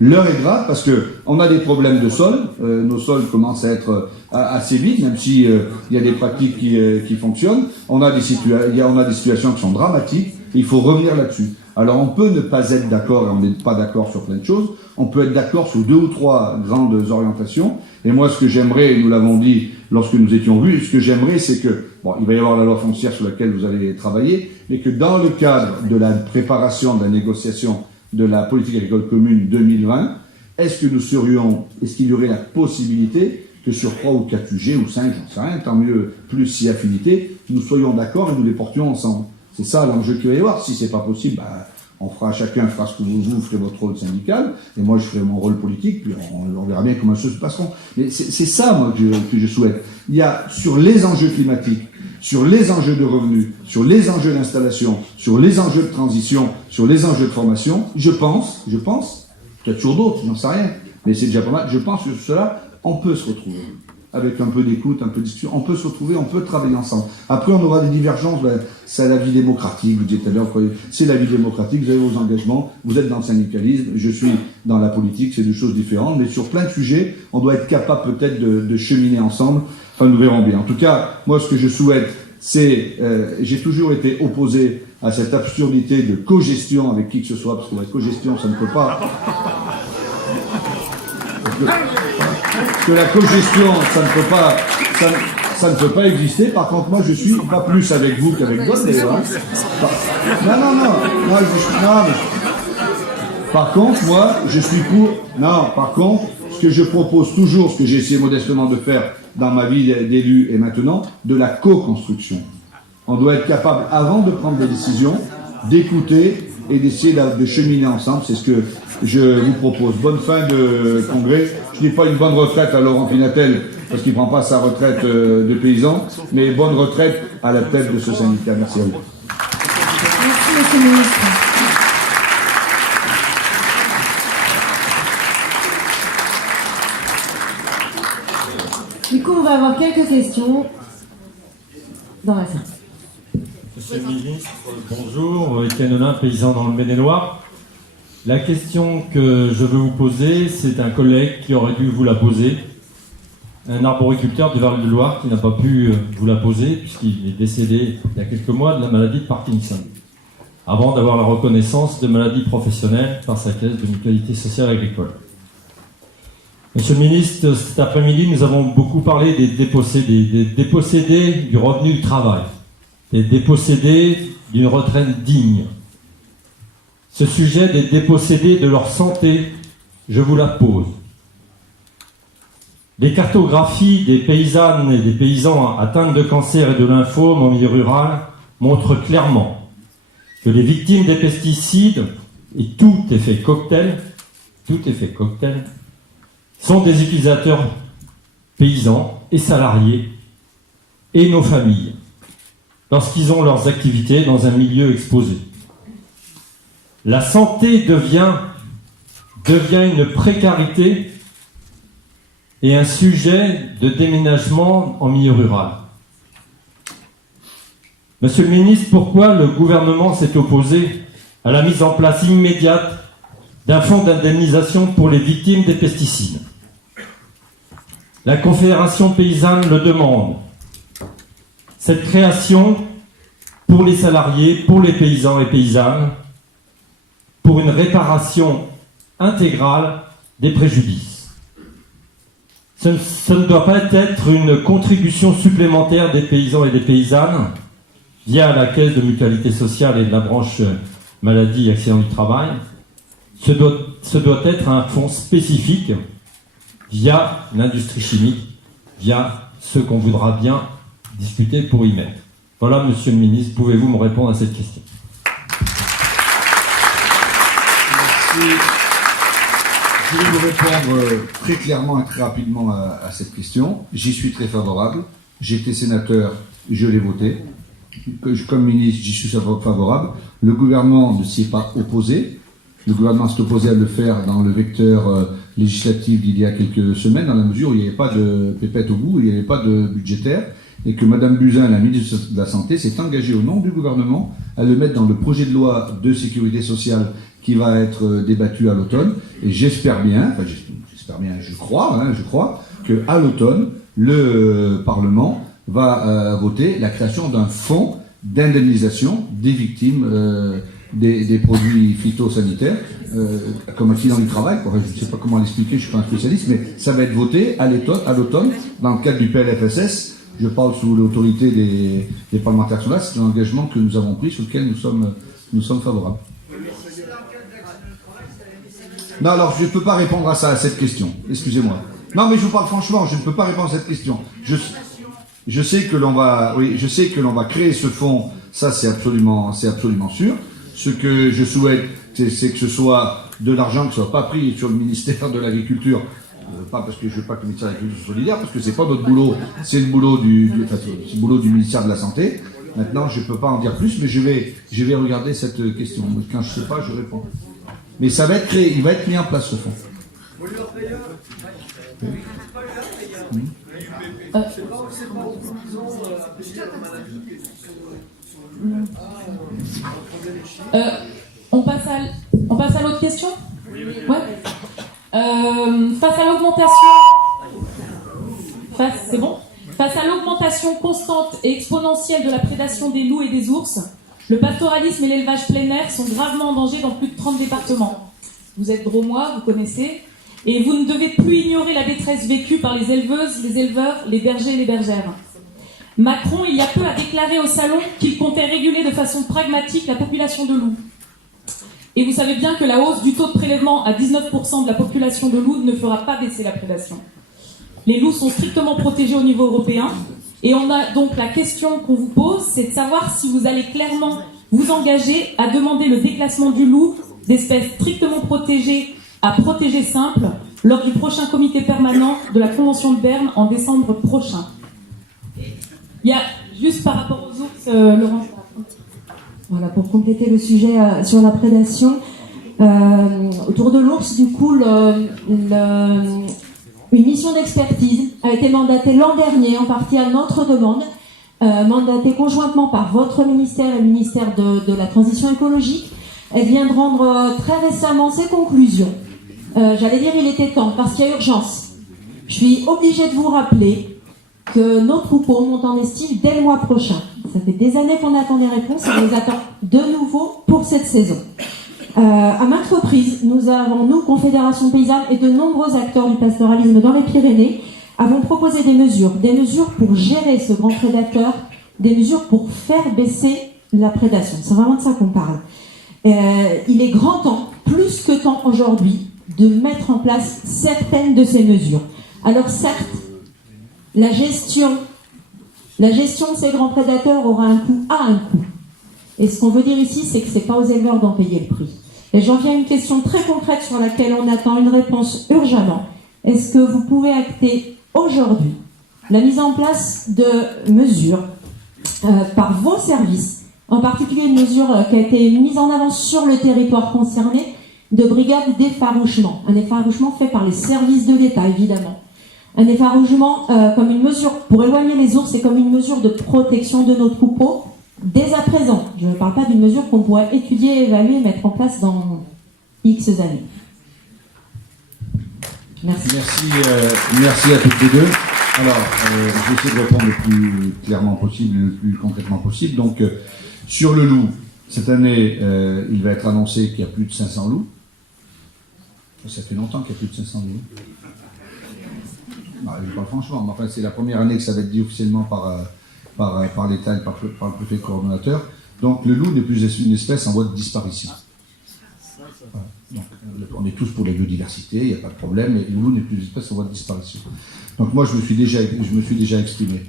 L'heure est grave parce que on a des problèmes de sol. Nos sols commencent à être assez vides, même si il y a des pratiques qui fonctionnent. On a des situations qui sont dramatiques. Il faut revenir là-dessus. Alors on peut ne pas être d'accord et on n'est pas d'accord sur plein de choses. On peut être d'accord sur 2 ou 3 grandes orientations. Et moi, ce que j'aimerais, nous l'avons dit lorsque nous étions vus, ce que j'aimerais, c'est que, bon, il va y avoir la loi foncière sur laquelle vous allez travailler, mais que dans le cadre de la préparation, de la négociation de la politique agricole commune 2020, est-ce qu'il y aurait la possibilité que sur 3 ou 4 sujets, ou 5, j'en sais rien, tant mieux, plus si affinité, nous soyons d'accord et nous les portions ensemble. C'est ça l'enjeu qu'il va y avoir. Si c'est pas possible, chacun fera ce que vous ferez votre rôle syndical, et moi je ferai mon rôle politique, puis on verra bien comment les choses se passeront. Mais c'est ça, moi, que je souhaite. Il y a, sur les enjeux climatiques, sur les enjeux de revenus, sur les enjeux d'installation, sur les enjeux de transition, sur les enjeux de formation, je pense, il y a toujours d'autres, j'en sais rien, mais c'est déjà pas mal, je pense que sur cela, on peut se retrouver. avec un peu d'écoute, un peu de discussion, on peut se retrouver, on peut travailler ensemble. Après, on aura des divergences, ben, c'est la vie démocratique, vous disiez tout à l'heure, c'est la vie démocratique, vous avez vos engagements, vous êtes dans le syndicalisme, je suis dans la politique, c'est deux choses différentes, mais sur plein de sujets, on doit être capable peut-être de cheminer ensemble, enfin nous verrons bien. En tout cas, moi ce que je souhaite, c'est, j'ai toujours été opposé à cette absurdité de cogestion avec qui que ce soit, parce que la cogestion, ça ne peut pas... Parce que la cogestion, ça ne peut pas exister. Par contre, moi, je suis pas plus avec vous qu'avec d'autres, d'ailleurs. Non, Par contre, moi, je suis pour... Non, par contre, ce que je propose toujours, ce que j'ai essayé modestement de faire dans ma vie d'élu et maintenant, de la co-construction. On doit être capable, avant de prendre des décisions, d'écouter et d'essayer de cheminer ensemble. C'est ce que je vous propose. Bonne fin de congrès. Je dis pas une bonne retraite à Laurent Pinatel, parce qu'il prend pas sa retraite de paysan, mais bonne retraite à la tête de ce syndicat. Merci à vous. Merci, monsieur le ministre. Du coup, on va avoir quelques questions dans la salle. Monsieur le ministre, bonjour. Étienne Olin, paysan dans le Maine-et-Loire. La question que je veux vous poser, c'est un collègue qui aurait dû vous la poser, un arboriculteur du Val-de-Loire qui n'a pas pu vous la poser puisqu'il est décédé il y a quelques mois de la maladie de Parkinson, avant d'avoir la reconnaissance de maladie professionnelle par sa caisse de mutualité sociale agricole. Monsieur le ministre, cet après-midi, nous avons beaucoup parlé des dépossédés du revenu du travail, des dépossédés d'une retraite digne. Ce sujet des dépossédés de leur santé, je vous la pose. Les cartographies des paysannes et des paysans atteints de cancer et de lymphome en milieu rural montrent clairement que les victimes des pesticides, et tout effet cocktail, sont des utilisateurs paysans et salariés et nos familles, lorsqu'ils ont leurs activités dans un milieu exposé. La santé devient une précarité et un sujet de déménagement en milieu rural. Monsieur le ministre, pourquoi le gouvernement s'est opposé à la mise en place immédiate d'un fonds d'indemnisation pour les victimes des pesticides? La Confédération paysanne le demande. Cette création pour les salariés, pour les paysans et paysannes, pour une réparation intégrale des préjudices. Ce ne doit pas être une contribution supplémentaire des paysans et des paysannes via la caisse de mutualité sociale et de la branche maladie et accident du travail. Ce doit être un fonds spécifique via l'industrie chimique, via ce qu'on voudra bien discuter pour y mettre. Voilà, monsieur le ministre, pouvez-vous me répondre à cette question? Je vais vous répondre très clairement et très rapidement à cette question. J'y suis très favorable. J'étais sénateur, je l'ai voté. Comme ministre, j'y suis favorable. Le gouvernement ne s'y est pas opposé. Le gouvernement s'est opposé à le faire dans le vecteur législatif d'il y a quelques semaines, dans la mesure où il n'y avait pas de pépette au bout, il n'y avait pas de budgétaire, et que Mme Buzyn, la ministre de la Santé, s'est engagée au nom du gouvernement à le mettre dans le projet de loi de sécurité sociale qui va être débattu à l'automne. Et j'espère bien, je crois qu'à l'automne, le Parlement va voter la création d'un fonds d'indemnisation des victimes des produits phytosanitaires, comme accident du travail. Je ne sais pas comment l'expliquer, je ne suis pas un spécialiste, mais ça va être voté à l'automne, dans le cadre du PLFSS. Je parle sous l'autorité des parlementaires qui sont là. C'est un engagement que nous avons pris, sur lequel nous sommes favorables. Non, alors je ne peux pas répondre à cette question. Excusez-moi. Non, mais je vous parle franchement, je ne peux pas répondre à cette question. Je sais que l'on va créer ce fonds. Ça, c'est absolument sûr. Ce que je souhaite, c'est que ce soit de l'argent qui ne soit pas pris sur le ministère de l'Agriculture. Pas parce que je veux pas que le ministère de l'Agriculture soit solidaire, parce que c'est pas notre boulot, c'est le boulot du ministère de la Santé. Maintenant, je ne peux pas en dire plus, mais je vais regarder cette question. Quand je ne sais pas, je réponds. Mais ça va être créé, il va être mis en place ce fonds. On passe à l'autre question. Ouais. Face à l'augmentation constante et exponentielle de la prédation des loups et des ours, le pastoralisme et l'élevage plein air sont gravement en danger dans plus de 30 départements. Vous êtes drômois, vous connaissez, et vous ne devez plus ignorer la détresse vécue par les éleveuses, les éleveurs, les bergers et les bergères. Macron, il y a peu, a déclaré au salon qu'il comptait réguler de façon pragmatique la population de loups. Et vous savez bien que la hausse du taux de prélèvement à 19% de la population de loups ne fera pas baisser la prédation. Les loups sont strictement protégés au niveau européen. Et on a donc la question qu'on vous pose, c'est de savoir si vous allez clairement vous engager à demander le déclassement du loup d'espèces strictement protégées à protégé simple lors du prochain comité permanent de la Convention de Berne en décembre prochain. Il y a juste par rapport aux ours, Laurence. Voilà, pour compléter le sujet sur la prédation, autour de l'ours, du coup, une mission d'expertise a été mandatée l'an dernier, en partie à notre demande, mandatée conjointement par votre ministère et le ministère de la Transition écologique. Elle vient de rendre très récemment ses conclusions. J'allais dire il était temps, parce qu'il y a urgence. Je suis obligée de vous rappeler que nos troupeaux montent en estime dès le mois prochain. Ça fait des années qu'on attend des réponses et on les attend de nouveau pour cette saison. À maintes reprises, nous, Confédération Paysanne et de nombreux acteurs du pastoralisme dans les Pyrénées, avons proposé des mesures pour gérer ce grand prédateur, des mesures pour faire baisser la prédation. C'est vraiment de ça qu'on parle. Il est grand temps, plus que temps aujourd'hui, de mettre en place certaines de ces mesures. Alors certes, la gestion de ces grands prédateurs aura un coût, Et ce qu'on veut dire ici, c'est que c'est pas aux éleveurs d'en payer le prix. Et j'en viens à une question très concrète sur laquelle on attend une réponse urgemment. Est-ce que vous pouvez acter aujourd'hui la mise en place de mesures par vos services, en particulier une mesure qui a été mise en avant sur le territoire concerné, de brigades d'effarouchement. Un effarouchement fait par les services de l'État, évidemment. Un effarouchement comme une mesure pour éloigner les ours et comme une mesure de protection de nos troupeaux dès à présent. Je ne parle pas d'une mesure qu'on pourrait étudier, évaluer et mettre en place dans X années. Merci. Merci à toutes les deux. Alors, je vais essayer de répondre le plus clairement possible, le plus concrètement possible. Donc, sur le loup, cette année, il va être annoncé qu'il y a plus de 500 loups. Ça fait longtemps qu'il y a plus de 500 loups. Je parle franchement, mais enfin, c'est la première année que ça va être dit officiellement par l'État et par le préfet coordonnateur. Donc, le loup n'est plus une espèce en voie de disparition. Voilà. Donc, on est tous pour la biodiversité, il n'y a pas de problème, mais le loup n'est plus une espèce en voie de disparition. Donc moi, je me suis déjà exprimé.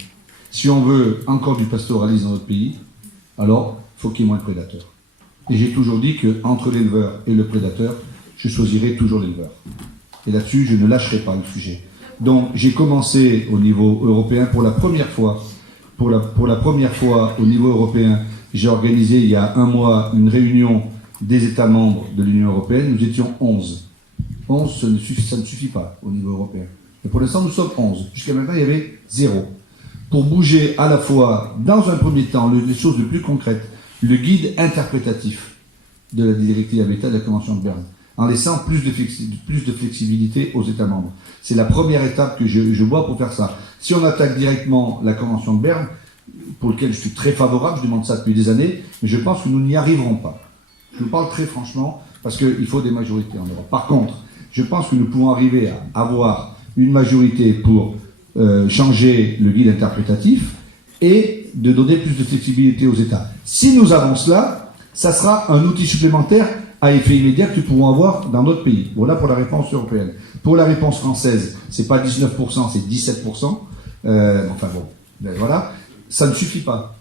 Si on veut encore du pastoralisme dans notre pays, alors il faut qu'il y ait moins de prédateurs. Et j'ai toujours dit qu'entre l'éleveur et le prédateur, je choisirai toujours l'éleveur. Et là-dessus, je ne lâcherai pas le sujet. Donc j'ai commencé au niveau européen pour la première fois au niveau européen, j'ai organisé il y a un mois une réunion des États membres de l'Union européenne. Nous étions 11. 11, ça ne suffit pas au niveau européen. Et pour l'instant, nous sommes 11. Jusqu'à maintenant, il y avait 0. Pour bouger à la fois, dans un premier temps, les choses les plus concrètes, le guide interprétatif de la directive Habitat de la Convention de Berne, en laissant plus de flexibilité aux États membres. C'est la première étape que je vois pour faire ça. Si on attaque directement la Convention de Berne, pour laquelle je suis très favorable, je demande ça depuis des années, mais je pense que nous n'y arriverons pas. Je vous parle très franchement, parce qu'il faut des majorités en Europe. Par contre, je pense que nous pouvons arriver à avoir une majorité pour changer le guide interprétatif et de donner plus de flexibilité aux États. Si nous avons cela, ça sera un outil supplémentaire à effet immédiat que nous pourrons avoir dans notre pays. Voilà pour la réponse européenne. Pour la réponse française, c'est pas 19%, c'est 17%. Voilà. Ça ne suffit pas.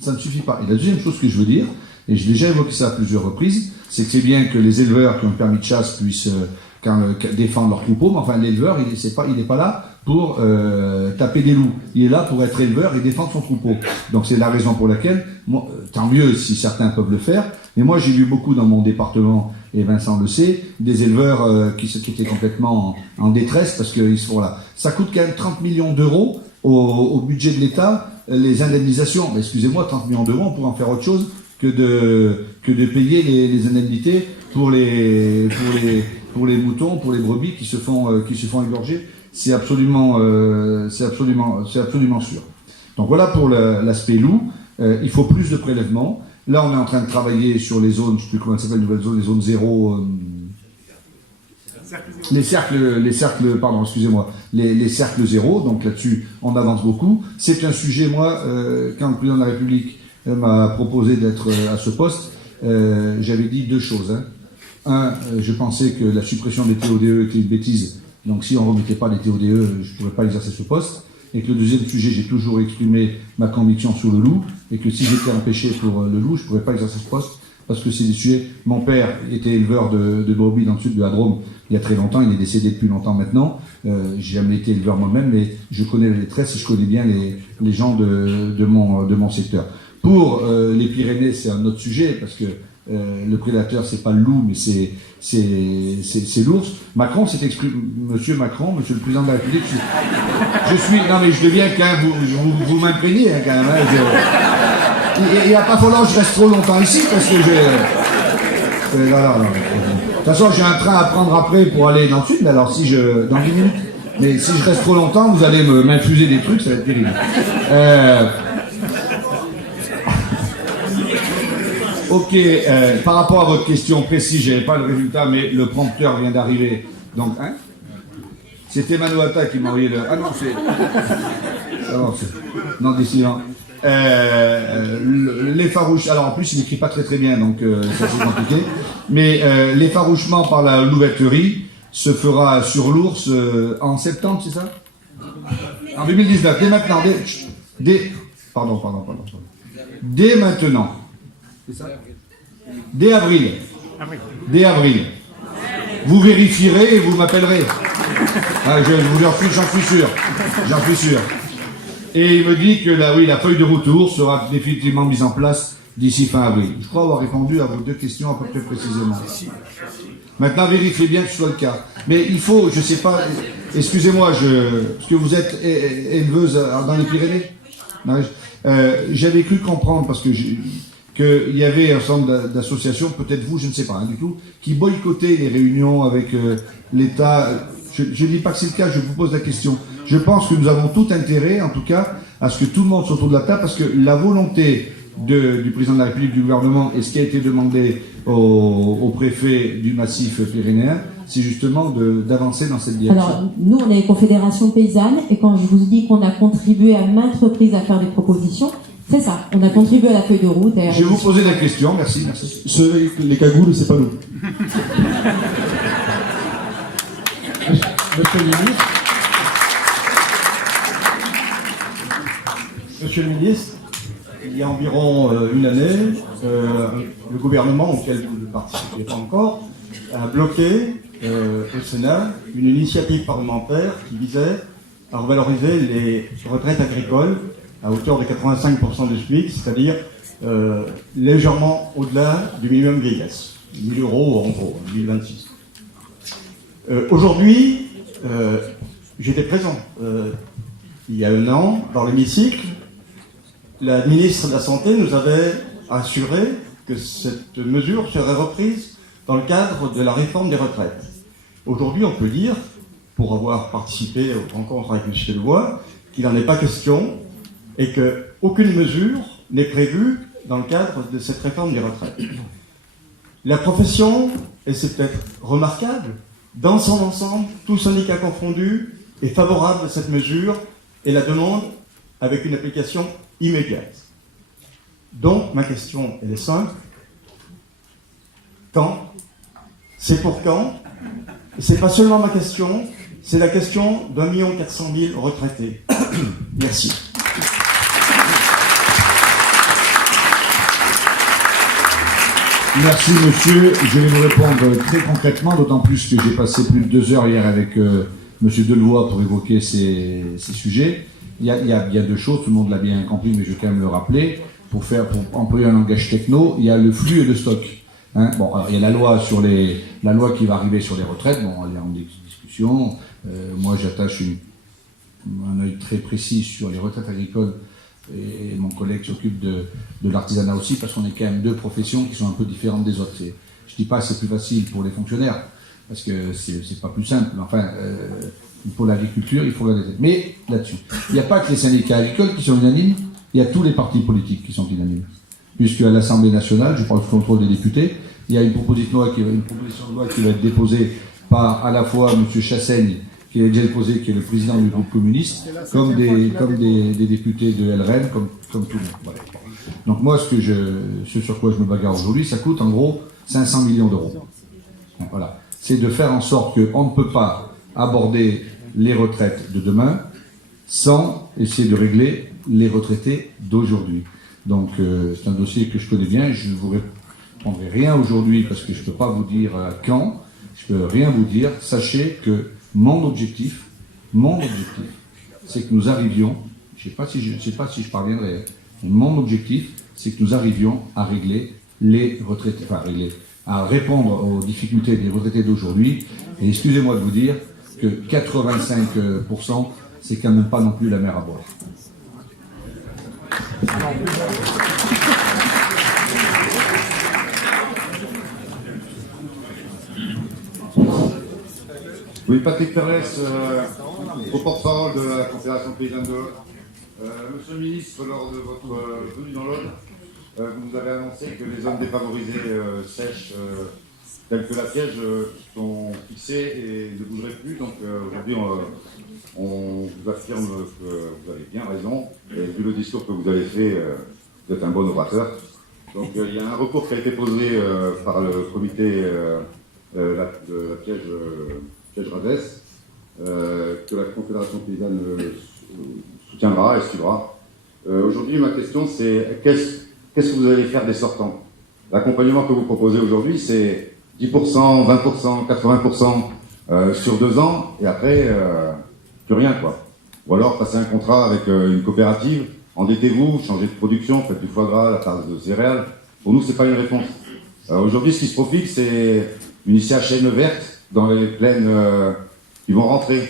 Ça ne suffit pas. Et la deuxième chose que je veux dire, et j'ai déjà évoqué ça à plusieurs reprises, c'est que c'est bien que les éleveurs qui ont le permis de chasse puissent défendre leur troupeau, mais enfin l'éleveur, il n'est pas là pour taper des loups. Il est là pour être éleveur et défendre son troupeau. Donc c'est la raison pour laquelle, tant mieux si certains peuvent le faire, mais moi j'ai vu beaucoup dans mon département, et Vincent le sait, des éleveurs qui étaient complètement en détresse parce qu'ils sont là. Ça coûte quand même 30 millions d'euros au budget de l'État les indemnisations. Mais excusez-moi, 30 millions d'euros, on pourrait en faire autre chose que de payer les indemnités pour les moutons, pour les brebis qui se font égorger. C'est absolument sûr. Donc voilà pour l'aspect loup. Il faut plus de prélèvements. Là, on est en train de travailler sur les zones, je ne sais plus comment ça s'appelle, nouvelles zones, les zones zéro. Les cercles, pardon, excusez-moi, les cercles zéro. Donc là-dessus, on avance beaucoup. C'est un sujet, moi, quand le président de la République m'a proposé d'être à ce poste, j'avais dit deux choses. Un, je pensais que la suppression des TODE était une bêtise. Donc si on ne remettait pas les TODE, je ne pourrais pas exercer ce poste. Et que le deuxième sujet, j'ai toujours exprimé ma conviction sur le loup, et que si j'étais empêché pour le loup, je ne pourrais pas exercer ce poste, parce que c'est des sujets... Mon père était éleveur de brebis dans le sud de la Drôme il y a très longtemps, il est décédé depuis longtemps maintenant. J'ai jamais été éleveur moi-même, mais je connais la détresse et je connais bien les gens de mon secteur. Pour les Pyrénées, c'est un autre sujet, parce que le prédateur, c'est pas le loup, mais c'est l'ours. Macron s'est exprimé, Monsieur Macron, Monsieur le Président de la République, non mais je deviens quand même, vous m'imprégnez quand même. Il n'y a pas falloir que je reste trop longtemps ici, parce que non. De toute façon, j'ai un train à prendre après pour aller dans le sud, mais alors dans 10 minutes. Mais si je reste trop longtemps, vous allez m'infuser des trucs, ça va être terrible. Ok, par rapport à votre question précise, je n'avais pas le résultat, mais le prompteur vient d'arriver. Donc, c'est Emmanuel Atta qui m'a envoyé le... Ah non, c'est... Non, décidément. L'effarouchement... Alors, en plus, il n'écrit pas très bien, donc ça c'est compliqué. Mais l'effarouchement par la louveterie se fera sur l'ours en septembre, c'est ça? En 2019, dès maintenant. Pardon. Dès maintenant. C'est ça? Dès avril. Dès avril. Vous vérifierez et vous m'appellerez. J'en suis sûr. Et il me dit que la feuille de retour sera définitivement mise en place d'ici fin avril. Je crois avoir répondu à vos deux questions à peu près précisément. Maintenant, vérifiez bien que ce soit le cas. Mais il faut, je sais pas, excusez-moi, est-ce que vous êtes éleveuse dans les Pyrénées? Non, j'avais cru comprendre, parce que qu'il y avait un certain nombre d'associations, peut-être vous, je ne sais pas, du tout, qui boycottaient les réunions avec l'État. Je ne dis pas que c'est le cas, je vous pose la question. Je pense que nous avons tout intérêt, en tout cas, à ce que tout le monde soit autour de la table, parce que la volonté du président de la République, du gouvernement, et ce qui a été demandé au préfet du massif pyrénéen, c'est justement d'avancer dans cette direction. Alors, nous, on est une confédération paysanne, et quand je vous dis qu'on a contribué à maintes reprises à faire des propositions, c'est ça, on a contribué à la feuille de route. Je vais vous poser la question, merci. Ceux avec les cagoules, c'est pas nous. Monsieur le ministre, il y a environ une année, le gouvernement auquel vous ne participez pas encore a bloqué au Sénat une initiative parlementaire qui visait à revaloriser les retraites agricoles à hauteur de 85% du SMIC, c'est-à-dire légèrement au-delà du minimum vieillesse, 1 000 euros en gros, 2026. Aujourd'hui, j'étais présent il y a un an dans l'hémicycle. La ministre de la Santé nous avait assuré que cette mesure serait reprise dans le cadre de la réforme des retraites. Aujourd'hui, on peut dire, pour avoir participé aux rencontres avec M. Levoix, qu'il n'en est pas question et qu'aucune mesure n'est prévue dans le cadre de cette réforme des retraites. La profession, et c'est peut-être remarquable, dans son ensemble, tous syndicats confondus, est favorable à cette mesure et la demande avec une application immédiate. Donc, ma question, elle est simple. Quand? C'est pour quand? Et c'est pas seulement ma question, c'est la question d'1 400 000 retraités. Merci. Merci monsieur, je vais vous répondre très concrètement, d'autant plus que j'ai passé plus de 2 heures hier avec monsieur Delevoye pour évoquer ces sujets. Il y a bien deux choses, tout le monde l'a bien compris, mais je vais quand même le rappeler. Pour employer un langage techno, il y a le flux et le stock. Bon, alors, il y a la loi qui va arriver sur les retraites. Bon, elle est en discussion. Moi, j'attache un œil très précis sur les retraites agricoles, et mon collègue s'occupe de l'artisanat aussi, parce qu'on est quand même deux professions qui sont un peu différentes des autres. Je dis pas que c'est plus facile pour les fonctionnaires, parce que c'est pas plus simple, mais enfin, pour l'agriculture, il faut regarder. Mais là-dessus, il n'y a pas que les syndicats agricoles qui sont unanimes, il y a tous les partis politiques qui sont unanimes. Puisque à l'Assemblée nationale, je parle sous contrôle des députés, il y a une proposition de loi qui va être déposée par à la fois M. Chassaigne, qui est déjà déposé, qui est le président du groupe communiste, comme des députés de LRN, comme tout le monde. Voilà. Donc moi, ce sur quoi je me bagarre aujourd'hui, ça coûte en gros 500 millions d'euros. Voilà. C'est de faire en sorte qu'on ne peut pas aborder les retraites de demain sans essayer de régler les retraités d'aujourd'hui. Donc c'est un dossier que je connais bien, je ne vous répondrai rien aujourd'hui parce que je ne peux pas vous dire quand, je ne peux rien vous dire. Sachez que mon objectif, c'est que nous arrivions, je ne sais pas si je parviendrai, mais mon objectif, c'est que nous arrivions à régler les retraités, à répondre aux difficultés des retraités d'aujourd'hui. Et excusez-moi de vous dire que 85%, c'est quand même pas non plus la mer à boire. Oui, Patrick Perles, au porte-parole de la Confédération Paysanne de l'Aude. Monsieur le ministre, lors de votre venue dans l'Aude, vous nous avez annoncé que les zones défavorisées sèches, telles que la Piège, sont fixées et ne bougeraient plus. Donc aujourd'hui, on vous affirme que vous avez bien raison. Et vu le discours que vous avez fait, vous êtes un bon orateur. Donc il y a un recours qui a été posé par le comité de la Piège-Radès, que la Confédération Paysanne soutiendra et suivra. Aujourd'hui, ma question, c'est qu'est-ce que vous allez faire des sortants? L'accompagnement que vous proposez aujourd'hui, c'est 10%, 20%, 80% sur 2 ans, et après, plus rien, quoi. Ou alors, passer un contrat avec une coopérative, endettez-vous, changez de production, faites du foie gras, la part de céréales. Pour nous, c'est pas une réponse. Aujourd'hui, ce qui se profile, c'est une ICHN verte dans les plaines qui vont rentrer.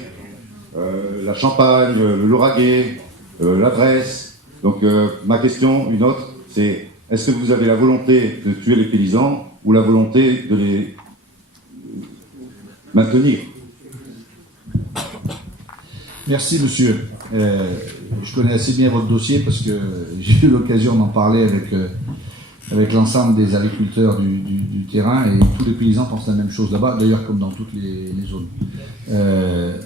La Champagne, le Lauragais, la Bresse. Donc, ma question, une autre, c'est est-ce que vous avez la volonté de tuer les paysans ou la volonté de les maintenir? Merci, monsieur. Je connais assez bien votre dossier parce que j'ai eu l'occasion d'en parler avec l'ensemble des agriculteurs du terrain, et tous les paysans pensent la même chose là-bas, d'ailleurs comme dans toutes les zones.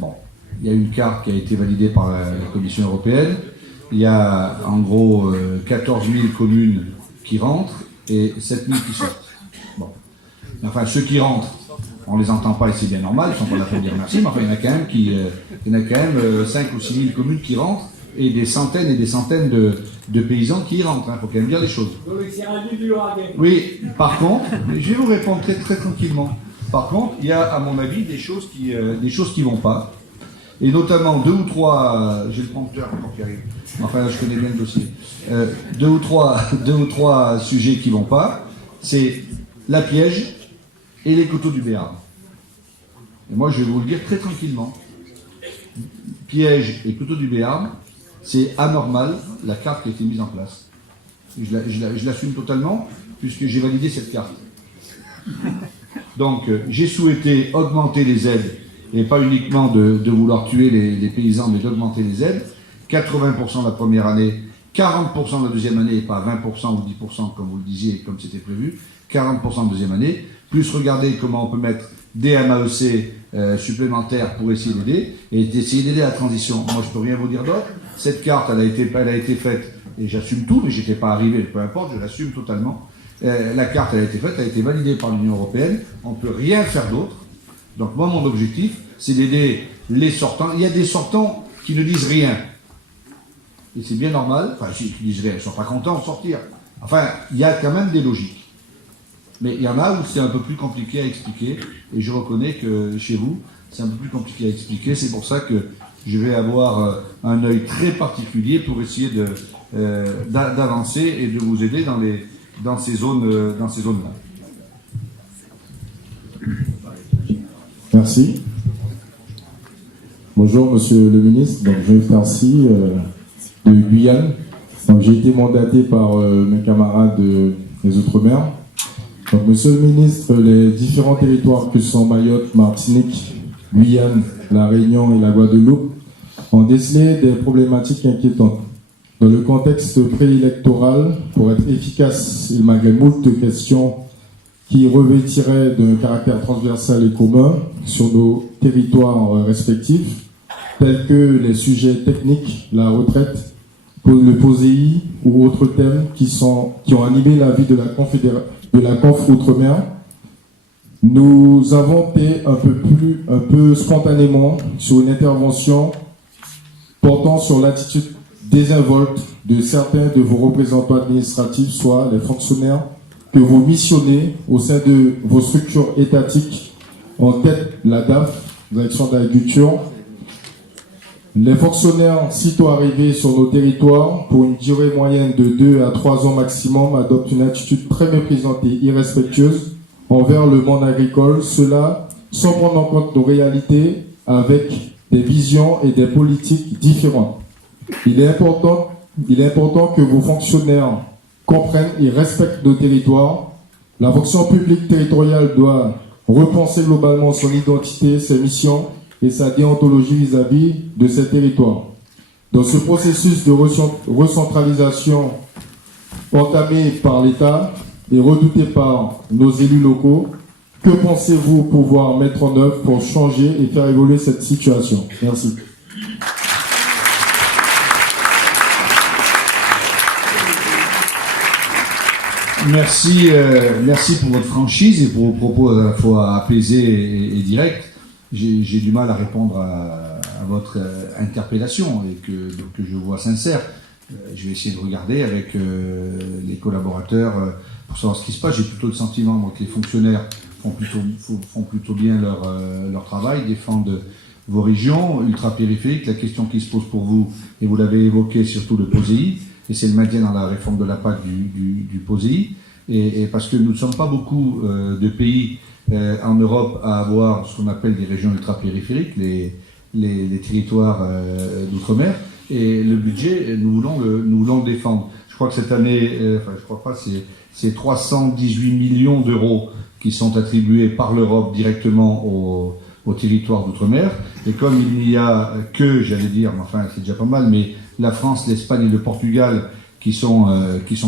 Bon, il y a une carte qui a été validée par la Commission européenne. Il y a en gros 14 000 communes qui rentrent et 7 000 qui sortent. Bon. Enfin, ceux qui rentrent, on les entend pas et c'est bien normal, ils sont pas là pour dire merci, mais enfin, il y en a quand même 5 ou 6 000 communes qui rentrent et des centaines de paysans qui y rentrent. Il faut quand même dire les choses. Oui, par contre, je vais vous répondre très, très tranquillement. Par contre, il y a, à mon avis, des choses qui vont pas. Et notamment 2 ou 3, j'ai le prompteur encore qui arrive, enfin je connais bien le dossier, 2 ou 3 sujets qui vont pas, c'est la Piège et les coteaux du Béarn. Et moi je vais vous le dire très tranquillement. Piège et coteaux du Béarn, c'est anormal la carte qui a été mise en place. Je l'assume totalement puisque j'ai validé cette carte. Donc j'ai souhaité augmenter les aides, et pas uniquement de vouloir tuer les paysans, mais d'augmenter les aides. 80% la première année, 40% la deuxième année, et pas 20% ou 10% comme vous le disiez, comme c'était prévu. 40% la deuxième année, plus regarder comment on peut mettre des MAEC supplémentaires pour essayer d'aider, et d'essayer d'aider la transition. Moi, je peux rien vous dire d'autre. Cette carte, elle a été faite, et j'assume tout, mais j'étais pas arrivé, peu importe, je l'assume totalement. La carte, elle a été faite, elle a été validée par l'Union européenne. On ne peut rien faire d'autre. Donc moi, mon objectif, c'est d'aider les sortants. Il y a des sortants qui ne disent rien. Et c'est bien normal. Enfin, qui disent rien, ils ne sont pas contents de sortir. Enfin, il y a quand même des logiques. Mais il y en a où c'est un peu plus compliqué à expliquer. Et je reconnais que chez vous, c'est un peu plus compliqué à expliquer. C'est pour ça que je vais avoir un œil très particulier pour essayer d'avancer et de vous aider dans ces zones-là. Merci. Bonjour Monsieur le ministre, donc je suis Percy de Guyane. Donc, j'ai été mandaté par mes camarades des Outre-mer. Donc, Monsieur le ministre, les différents territoires que sont Mayotte, Martinique, Guyane, La Réunion et la Guadeloupe ont décelé des problématiques inquiétantes. Dans le contexte préélectoral, pour être efficace, il malgré moult questions qui revêtiraient d'un caractère transversal et commun sur nos territoires respectifs, tels que les sujets techniques, la retraite, le POSEI ou autres thèmes qui ont animé la vie de la Conf Outre-mer. Nous avons opté un peu spontanément sur une intervention portant sur l'attitude désinvolte de certains de vos représentants administratifs, soit les fonctionnaires que vous missionnez au sein de vos structures étatiques, en tête la DAF, Direction de l'Agriculture. Les fonctionnaires, sitôt arrivés sur nos territoires, pour une durée moyenne de 2 à 3 ans maximum, adoptent une attitude très méprisante et irrespectueuse envers le monde agricole, cela sans prendre en compte nos réalités avec des visions et des politiques différentes. Il est important que vos fonctionnaires comprennent et respectent nos territoires. La fonction publique territoriale doit repenser globalement son identité, ses missions et sa déontologie vis-à-vis de ces territoires. Dans ce processus de recentralisation entamé par l'État et redouté par nos élus locaux, que pensez-vous pouvoir mettre en œuvre pour changer et faire évoluer cette situation? Merci. Merci pour votre franchise et pour vos propos à la fois apaisés et directs. J'ai du mal à répondre à votre interpellation et que je vois sincère. Je vais essayer de regarder avec les collaborateurs pour savoir ce qui se passe. J'ai plutôt le sentiment moi, que les fonctionnaires font plutôt bien leur travail, défendent vos régions ultra-périphériques. La question qui se pose pour vous, et vous l'avez évoqué, surtout le POSEI, et c'est le maintien dans la réforme de la PAC du POSEI, et parce que nous ne sommes pas beaucoup de pays en Europe à avoir ce qu'on appelle des régions ultra-périphériques, les territoires d'outre-mer, et le budget, nous voulons le défendre. Je crois que cette année, c'est 318 millions d'euros qui sont attribués par l'Europe directement aux territoires d'outre-mer, et comme il n'y a que, j'allais dire, enfin c'est déjà pas mal, mais la France, l'Espagne et le Portugal qui sont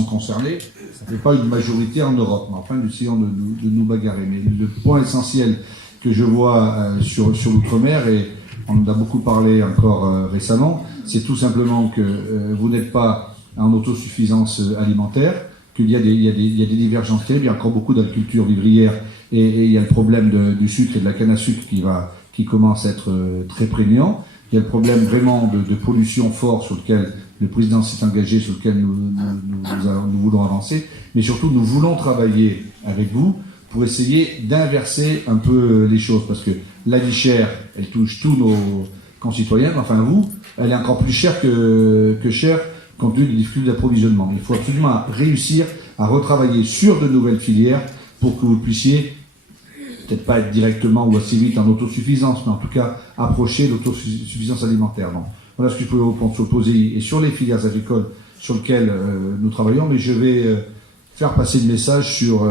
concernés, ça ne fait pas une majorité en Europe, mais enfin nous essayons de nous bagarrer. Mais le point essentiel que je vois sur l'outre-mer, et on en a beaucoup parlé encore récemment, c'est tout simplement que vous n'êtes pas en autosuffisance alimentaire, qu'il y a des divergences terribles, il y a encore beaucoup d'agriculture vivrière, et il y a le problème du sucre et de la canne à sucre qui commence à être très prégnant. Il y a le problème vraiment de pollution fort sur lequel le président s'est engagé, sur lequel nous voulons avancer, mais surtout nous voulons travailler avec vous pour essayer d'inverser un peu les choses, parce que la vie chère, elle touche tous nos concitoyens, enfin vous, elle est encore plus chère que chère compte tenu des difficultés d'approvisionnement. Il faut absolument réussir à retravailler sur de nouvelles filières pour que vous puissiez peut-être pas être directement ou assez vite en autosuffisance, mais en tout cas approcher l'autosuffisance alimentaire. Donc, voilà ce que je peux vous répondre sur le POSEI et sur les filières agricoles sur lesquelles nous travaillons, mais je vais faire passer le message sur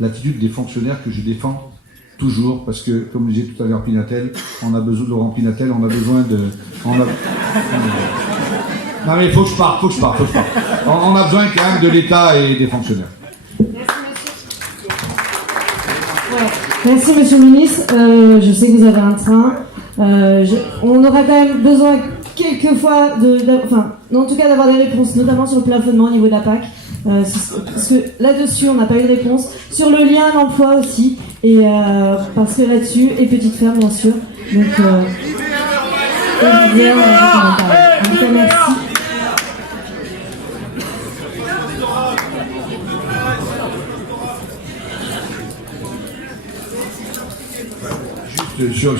l'attitude des fonctionnaires que je défends toujours, parce que, comme le disait tout à l'heure Pinatel, on a besoin de Laurent Pinatel, on a besoin de... Non mais faut que je parte. On a besoin quand même de l'État et des fonctionnaires. Merci Monsieur le Ministre. Je sais que vous avez un train. On aura quand même besoin quelquefois en tout cas d'avoir des réponses, notamment sur le plafonnement au niveau de la PAC. Parce que là-dessus, on n'a pas eu de réponse. Sur le lien à l'emploi aussi. Et parce que là-dessus, et petite ferme bien sûr. Donc, en tout cas, merci.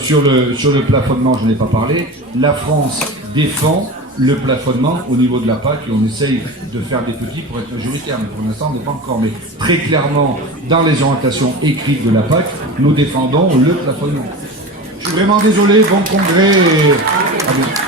Sur le plafonnement, je n'ai pas parlé. La France défend le plafonnement au niveau de la PAC et on essaye de faire des petits pour être majoritaire, mais pour l'instant on n'est pas encore. Mais très clairement, dans les orientations écrites de la PAC, nous défendons le plafonnement. suis vraiment désolé. Bon congrès et à bientôt.